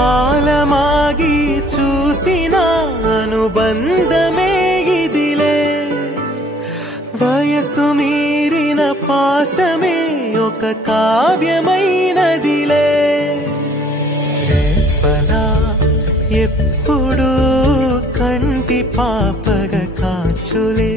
కాలమాగి చూసిన అనుబంధమే ఇదిలే వయసు మీరిన పాసమే ఒక కావ్యమైనదిలే రేపలా ఎప్పుడు కంటి పాపగా కాచులే